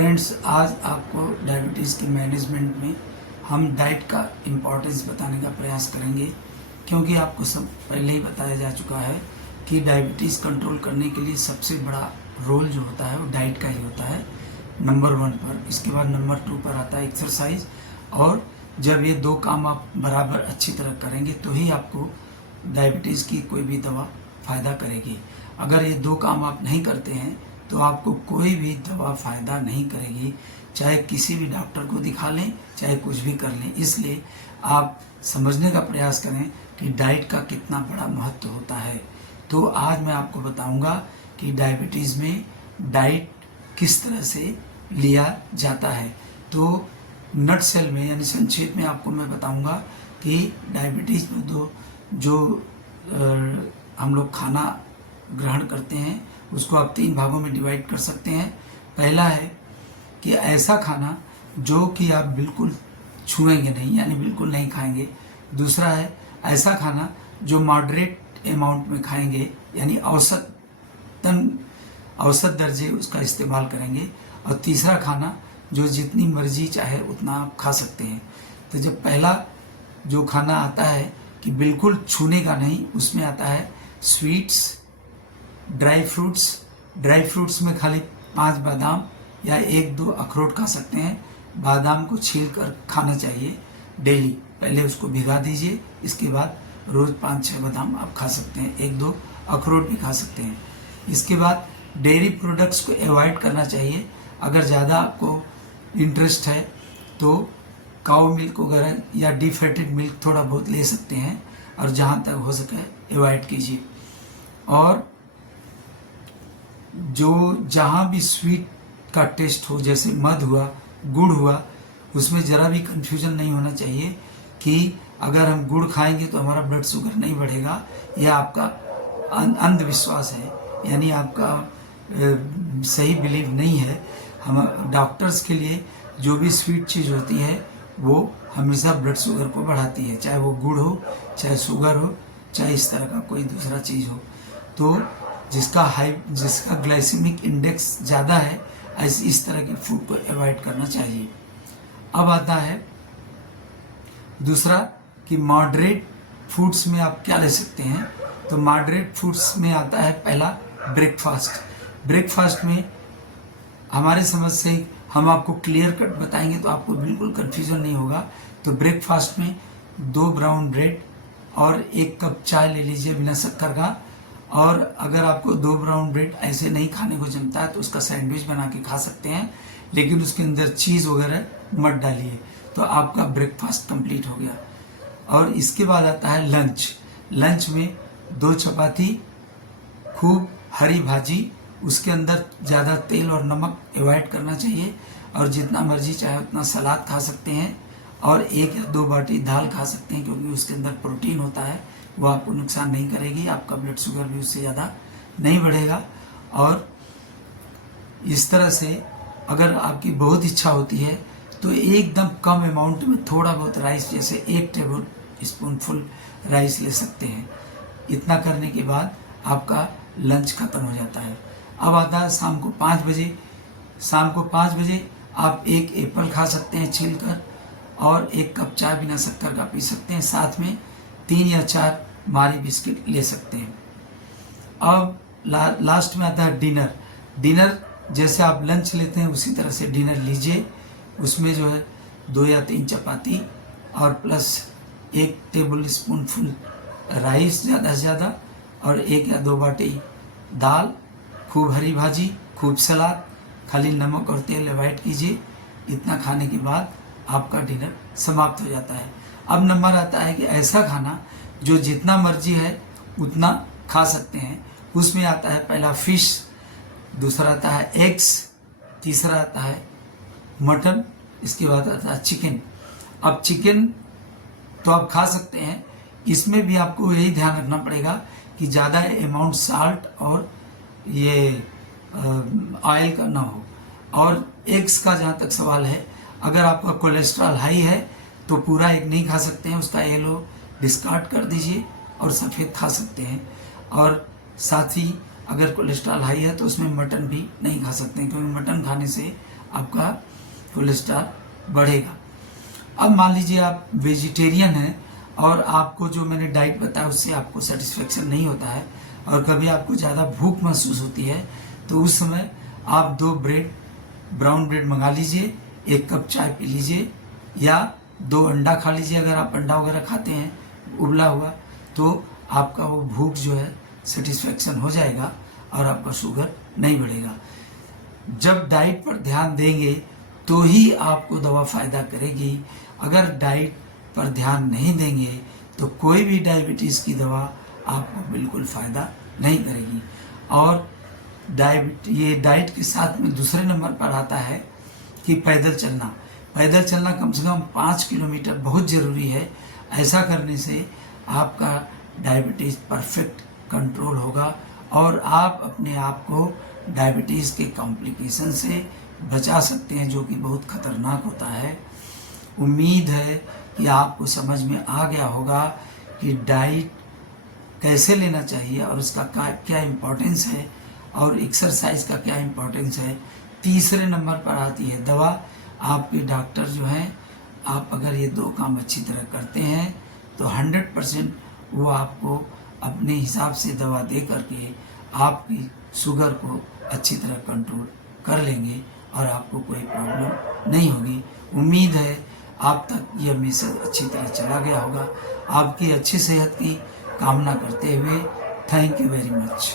Friends, आज आपको diabetes के मैनेजमेंट में हम डाइट का इम्पोर्टेंस बताने का प्रयास करेंगे, क्योंकि आपको सब पहले ही बताया जा चुका है कि डायबिटीज़ कंट्रोल करने के लिए सबसे बड़ा रोल जो होता है वो डाइट का ही होता है नंबर 1 पर। इसके बाद नंबर 2 पर आता है एक्सरसाइज। और जब ये दो काम आप बराबर अच्छी तरह करेंगे तो ही आपको डायबिटीज़ की कोई भी दवा फ़ायदा करेगी। अगर ये दो काम आप नहीं करते हैं तो आपको कोई भी दवा फ़ायदा नहीं करेगी, चाहे किसी भी डॉक्टर को दिखा लें, चाहे कुछ भी कर लें। इसलिए आप समझने का प्रयास करें कि डाइट का कितना बड़ा महत्व होता है। तो आज मैं आपको बताऊंगा कि डायबिटीज़ में डाइट किस तरह से लिया जाता है। तो नटसेल में यानी संक्षेप में आपको मैं बताऊंगा कि डायबिटीज़ में जो हम लोग खाना ग्रहण करते हैं उसको आप 3 भागों में डिवाइड कर सकते हैं। पहला है कि ऐसा खाना जो कि आप बिल्कुल छुएंगे नहीं, यानी बिल्कुल नहीं खाएंगे। दूसरा है ऐसा खाना जो मॉडरेट अमाउंट में खाएंगे, यानी औसत दर्जे उसका इस्तेमाल करेंगे। और तीसरा खाना जो जितनी मर्जी चाहे उतना आप खा सकते हैं। तो जब पहला जो खाना आता है कि बिल्कुल छूने का नहीं, उसमें आता है स्वीट्स, ड्राई फ्रूट्स में खाली 5 बादाम या 1-2 अखरोट खा सकते हैं। बादाम को छील कर खाना चाहिए डेली। पहले उसको भिगा दीजिए, इसके बाद रोज़ 5-6 बादाम आप खा सकते हैं, 1-2 अखरोट भी खा सकते हैं। इसके बाद डेयरी प्रोडक्ट्स को अवॉइड करना चाहिए। अगर ज़्यादा आपको इंटरेस्ट है तो काऊ मिल्क वगैरह या डिफैटेड मिल्क थोड़ा बहुत ले सकते हैं, और जहाँ तक हो सके अवॉइड कीजिए। और जो जहाँ भी स्वीट का टेस्ट हो, जैसे मध हुआ, गुड़ हुआ, उसमें ज़रा भी कंफ्यूजन नहीं होना चाहिए कि अगर हम गुड़ खाएंगे तो हमारा ब्लड शुगर नहीं बढ़ेगा। यह आपका अंधविश्वास है, यानी आपका सही बिलीव नहीं है। हम डॉक्टर्स के लिए जो भी स्वीट चीज़ होती है वो हमेशा ब्लड शुगर को बढ़ाती है, चाहे वो गुड़ हो, चाहे शुगर हो, चाहे इस तरह का कोई दूसरा चीज़ हो। तो जिसका ग्लाइसेमिक इंडेक्स ज़्यादा है, ऐसे इस तरह के फूड को अवॉइड करना चाहिए। अब आता है दूसरा कि मॉडरेट फूड्स में आप क्या ले सकते हैं। तो मॉडरेट फूड्स में आता है पहला ब्रेकफास्ट में हमारे समझ से हम आपको क्लियर कट बताएंगे तो आपको बिल्कुल कन्फ्यूजन नहीं होगा। तो ब्रेकफास्ट में 2 ब्राउन ब्रेड और 1 कप चाय ले लीजिए बिना शक्कर का। और अगर आपको 2 ब्राउन ब्रेड ऐसे नहीं खाने को जमता है तो उसका सैंडविच बना के खा सकते हैं, लेकिन उसके अंदर चीज़ वगैरह मत डालिए। तो आपका ब्रेकफास्ट कंप्लीट हो गया। और इसके बाद आता है लंच में 2 चपाती, खूब हरी भाजी, उसके अंदर ज़्यादा तेल और नमक अवॉइड करना चाहिए, और जितना मर्जी चाहे उतना सलाद खा सकते हैं, और 1 या 2 बाटी दाल खा सकते हैं, क्योंकि उसके अंदर प्रोटीन होता है, वो आपको नुकसान नहीं करेगी। आपका ब्लड शुगर भी उससे ज़्यादा नहीं बढ़ेगा। और इस तरह से अगर आपकी बहुत इच्छा होती है तो एकदम कम अमाउंट में थोड़ा बहुत राइस, जैसे 1 टेबल स्पूनफुल राइस ले सकते हैं। इतना करने के बाद आपका लंच खत्म हो जाता है। अब आता है शाम को 5 बजे आप 1 एप्पल खा सकते हैं छील कर, और 1 कप चाय बिना शक्कर का पी सकते हैं। साथ में 3 या 4 मारी बिस्किट ले सकते हैं। अब लास्ट में आता है डिनर जैसे आप लंच लेते हैं उसी तरह से डिनर लीजिए। उसमें जो है 2 या 3 चपाती और प्लस 1 टेबल स्पूनफुल राइस ज़्यादा से ज़्यादा, और 1 या 2 बाटी दाल, खूब हरी भाजी, खूब सलाद, खाली नमक और तेल अवॉइड कीजिए। इतना खाने के बाद आपका डिनर समाप्त हो जाता है। अब नंबर आता है कि ऐसा खाना जो जितना मर्जी है उतना खा सकते हैं। उसमें आता है पहला फिश, दूसरा आता है एग्स, तीसरा आता है मटन, इसके बाद आता है चिकन। अब चिकन तो आप खा सकते हैं, इसमें भी आपको यही ध्यान रखना पड़ेगा कि ज़्यादा अमाउंट साल्ट और ये ऑयल का ना हो। और एग्स का जहाँ तक सवाल है, अगर आपका कोलेस्ट्रॉल हाई है तो पूरा एग नहीं खा सकते हैं, उसका येलो डिस्कार्ड कर दीजिए और सफ़ेद खा सकते हैं। और साथ ही अगर कोलेस्ट्रॉल हाई है तो उसमें मटन भी नहीं खा सकते हैं, क्योंकि मटन खाने से आपका कोलेस्ट्रॉल बढ़ेगा। अब मान लीजिए आप वेजिटेरियन हैं और आपको जो मैंने डाइट बताया उससे आपको सेटिस्फेक्शन नहीं होता है और कभी आपको ज़्यादा भूख महसूस होती है, तो उस समय आप 2 ब्राउन ब्रेड मंगा लीजिए, 1 कप चाय पी लीजिए या 2 अंडा खा लीजिए। अगर आप अंडा वगैरह खाते हैं उबला हुआ, तो आपका वो भूख जो है सेटिस्फेक्शन हो जाएगा और आपका शुगर नहीं बढ़ेगा। जब डाइट पर ध्यान देंगे तो ही आपको दवा फ़ायदा करेगी। अगर डाइट पर ध्यान नहीं देंगे तो कोई भी डायबिटीज़ की दवा आपको बिल्कुल फ़ायदा नहीं करेगी। और ये डाइट के साथ में दूसरे नंबर पर आता है कि पैदल चलना। पैदल चलना कम से कम 5 किलोमीटर बहुत ज़रूरी है। ऐसा करने से आपका डायबिटीज़ परफेक्ट कंट्रोल होगा और आप अपने आप को डायबिटीज़ के कॉम्प्लिकेशन से बचा सकते हैं, जो कि बहुत खतरनाक होता है। उम्मीद है कि आपको समझ में आ गया होगा कि डाइट कैसे लेना चाहिए और उसका क्या इम्पोर्टेंस है और एक्सरसाइज का क्या इम्पोर्टेंस है। तीसरे नंबर पर आती है दवा। आपके डॉक्टर जो हैं, आप अगर ये 2 काम अच्छी तरह करते हैं तो 100% वो आपको अपने हिसाब से दवा दे करके आपकी शुगर को अच्छी तरह कंट्रोल कर लेंगे और आपको कोई प्रॉब्लम नहीं होगी। उम्मीद है आप तक यह मैसेज अच्छी तरह चला गया होगा। आपकी अच्छी सेहत की कामना करते हुए थैंक यू वेरी मच।